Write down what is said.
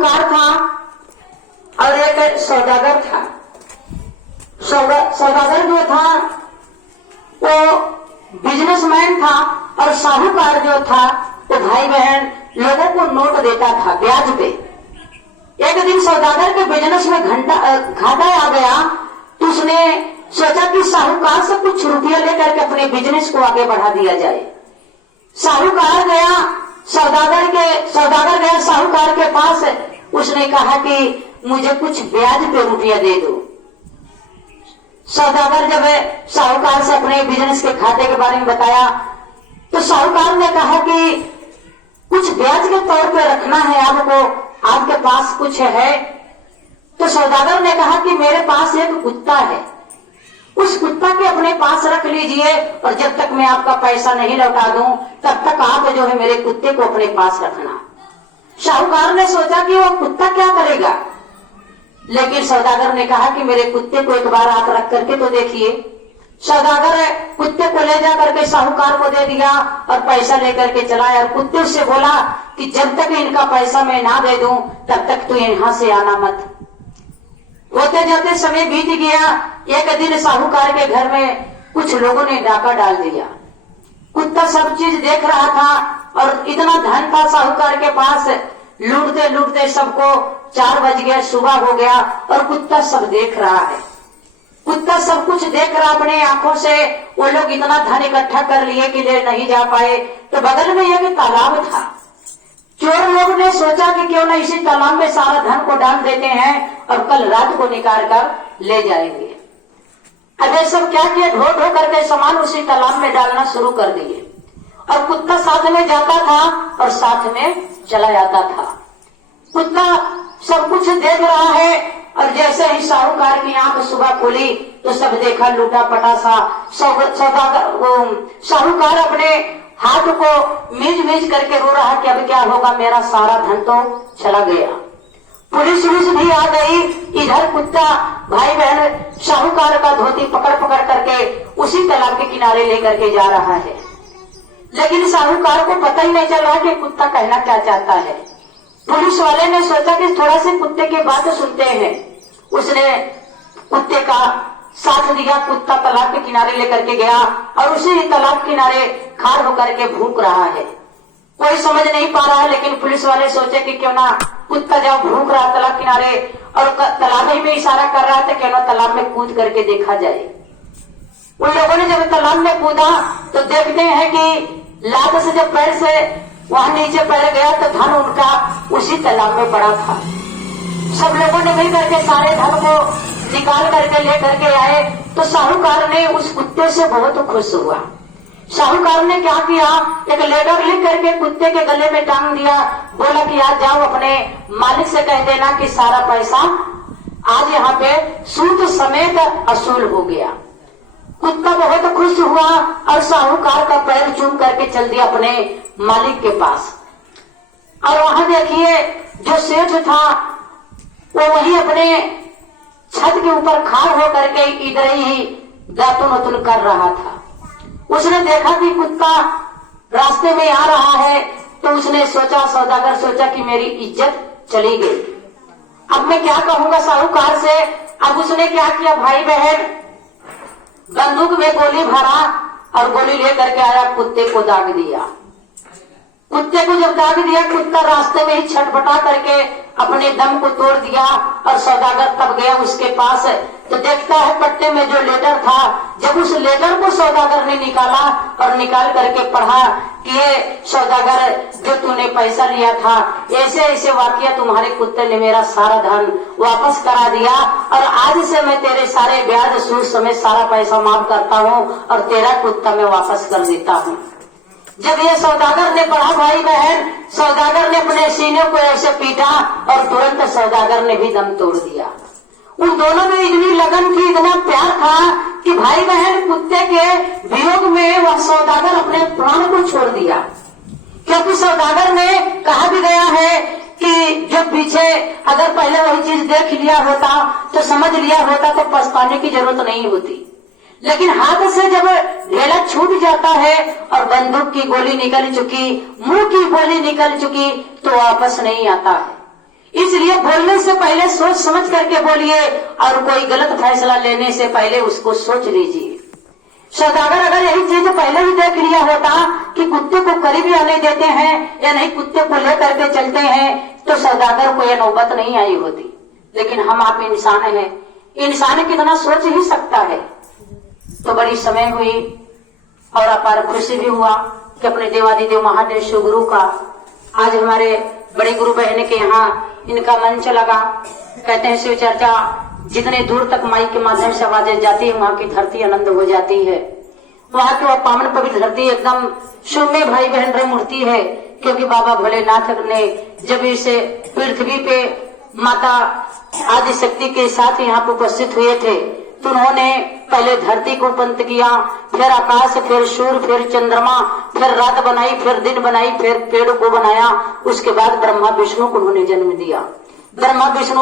साहूकार था और एक सौदागर था। सौदागर जो था वो बिजनेसमैन था और साहूकार जो था वो भाई बहन लोगों को नोट देता था ब्याज पे। एक दिन सौदागर के बिजनेस में घाटा आ गया तो उसने सोचा कि साहूकार से कुछ रुपया लेकर के अपने बिजनेस को आगे बढ़ा दिया जाए। साहूकार गया साहूकार के पास। उसने कहा कि मुझे कुछ ब्याज पे रुपया दे दो। सौदागर जब साहूकार से अपने बिजनेस के खाते के बारे में बताया तो साहूकार ने कहा कि कुछ ब्याज के तौर पे रखना है आपको, आपके पास कुछ है? तो सौदागर ने कहा कि मेरे पास एक कुत्ता है, उस कुत्ता के अपने पास रख लीजिए और जब तक मैं आपका पैसा नहीं लौटा दूं तब तक आप जो है मेरे कुत्ते को अपने पास रखना। साहूकार ने सोचा कि वो कुत्ता क्या करेगा, लेकिन सौदागर ने कहा कि मेरे कुत्ते को एक बार आप रख करके तो देखिए। सौदागर कुत्ते को ले जा करके साहूकार को दे दिया और पैसा लेकर के चला और कुत्ते से बोला कि जब तक इनका पैसा मैं ना दे दूं तब तक तू यहां से आना मत। होते जाते समय बीत गया। एक दिन साहूकार के घर में कुछ लोगों ने डाका डाल दिया। कुत्ता सब चीज देख रहा था और इतना धन था साहूकार के पास, लूटते लूटते सबको 4 बज गया, सुबह हो गया और कुत्ता सब देख रहा है। कुत्ता सब कुछ देख रहा अपने आंखों से। वो लोग इतना धन इकट्ठा कर लिए कि ले नहीं जा पाए। तो बगल में एक तालाब था। चोर लोग ने सोचा कि क्यों न इसी तालाब में सारा धन को डाल देते हैं और कल रात को निकाल कर ले जाएंगे। अब ये सब क्या किया, ढो ढो करके सामान उसी तालाब में डालना शुरू कर दिए और कुत्ता साथ में जाता था और साथ में चला जाता था। कुत्ता सब कुछ देख रहा है और जैसे ही साहूकार की आंख सुबह खुली तो सब देखा लूटा पटासा। साहूकार अपने हाथ को मीज करके रो रहा कि अब क्या होगा, मेरा सारा धन तो चला गया। पुलिस भी आ गई। इधर कुत्ता भाई बहन साहूकार का धोती पकड़ पकड़ करके उसी तालाब के किनारे लेकर के जा रहा है, लेकिन साहूकार को पता ही नहीं चल रहा कि कुत्ता कहना क्या चाहता है। पुलिस वाले ने सोचा कि थोड़ा से कुत्ते की बात सुनते हैं। उसने कुत्ते का साथ दिया। कुत्ता तालाब के किनारे लेकर के गया और उसी तालाब किनारे खाड़ होकर के भूख रहा है। कोई समझ नहीं पा रहा है, लेकिन पुलिस वाले सोचे कि क्यों ना कुत्ता जब भूख रहा तालाब किनारे और तालाब ही में इशारा कर रहा था, क्यों ना तालाब में कूद करके देखा जाए। उन लोगों ने जब तालाब में कूदा तो देखते हैं कि लात से जब पैर से वहां नीचे पैर गया तो धन उनका उसी तालाब में पड़ा था। सब लोगों ने मिल करके सारे धन को निकाल करके ले करके आए तो साहूकार ने उस कुत्ते से बहुत खुश हुआ। साहूकार ने क्या किया, एक लेटर लिख करके कुत्ते के गले में टांग दिया। बोला कि आज जाओ अपने मालिक से कह देना कि सारा पैसा आज यहाँ पे सूद समेत असूल हो गया। कुत्ता बहुत खुश हुआ और साहूकार का पैर चूम करके चल दिया अपने मालिक के पास। और वहां देखिए जो सेठ था वो वही अपने छत के ऊपर खाड़ हो करके इधर ही दातुन उतुन कर रहा था। उसने देखा कि कुत्ता रास्ते में आ रहा है तो उसने सोचा, सौदागर सोचा कि मेरी इज्जत चली गई, अब मैं क्या कहूंगा साहूकार से। अब उसने क्या किया, भाई बहन बंदूक में गोली भरा और गोली लेकर के आया, कुत्ते को दाग दिया। कुत्ते को जब दाग दिया, कुत्ता रास्ते में ही छटपटा करके अपने दम को तोड़ दिया और सौदागर तब गया उसके पास तो देखता है पट्टे में जो लेटर था। जब उस लेटर को सौदागर ने निकाला और निकाल करके पढ़ा कि ये सौदागर जो तूने पैसा लिया था, ऐसे ऐसे वाकया तुम्हारे कुत्ते ने मेरा सारा धन वापस करा दिया और आज से मैं तेरे सारे ब्याज सूद समेत सारा पैसा माफ करता हूँ और तेरा कुत्ता मैं वापस कर देता हूँ। जब ये सौदागर ने पढ़ा भाई बहन, सौदागर ने अपने सीने को ऐसे पीटा और तुरंत सौदागर ने भी दम तोड़ दिया। उन दोनों में इतनी लगन थी, इतना प्यार था कि भाई बहन कुत्ते के वियोग में वह सौदागर अपने प्राण को छोड़ दिया। क्योंकि सौदागर ने कहा भी गया है कि जो पीछे अगर पहले वही चीज देख लिया होता तो समझ लिया होता तो पछताने की जरूरत नहीं होती, लेकिन हाथ से जब ढेला छूट जाता है और बंदूक की गोली निकल चुकी, मुंह की गोली निकल चुकी तो वापस नहीं आता है। इसलिए बोलने से पहले सोच समझ करके बोलिए और कोई गलत फैसला लेने से पहले उसको सोच लीजिए। सौदागर अगर यही चीज पहले ही देख लिया होता कि कुत्ते को करीब आने देते हैं या नहीं, कुत्ते को लेकर के चलते हैं, तो सौदागर को यह नौबत नहीं आई होती। लेकिन हम आप इंसान हैं, इंसान कितना सोच ही सकता है। तो बड़ी समय हुई और अपार खुशी भी हुआ कि अपने देवादिदेव महादेव शिव गुरु का आज हमारे बड़ी गुरु बहन के यहाँ इनका मंच लगा। कहते हैं शिव चर्चा जितने दूर तक माइक के माध्यम से आवाजें जाती है वहां की धरती आनंद हो जाती है। वहां की वह पावन पवित्र धरती एकदम सौम्य भाई बहन रही मूर्ति है, क्योंकि बाबा भोलेनाथ ने जब इसे पृथ्वी पे माता आदि शक्ति के साथ यहाँ पे उपस्थित हुए थे तो उन्होंने पहले धरती को उत्पन्न किया, फिर आकाश, फिर सूर्य, फिर चंद्रमा, फिर रात बनाई, फिर दिन बनाई, फिर पेड़ को बनाया। उसके बाद ब्रह्मा विष्णु को उन्होंने जन्म दिया। ब्रह्मा विष्णु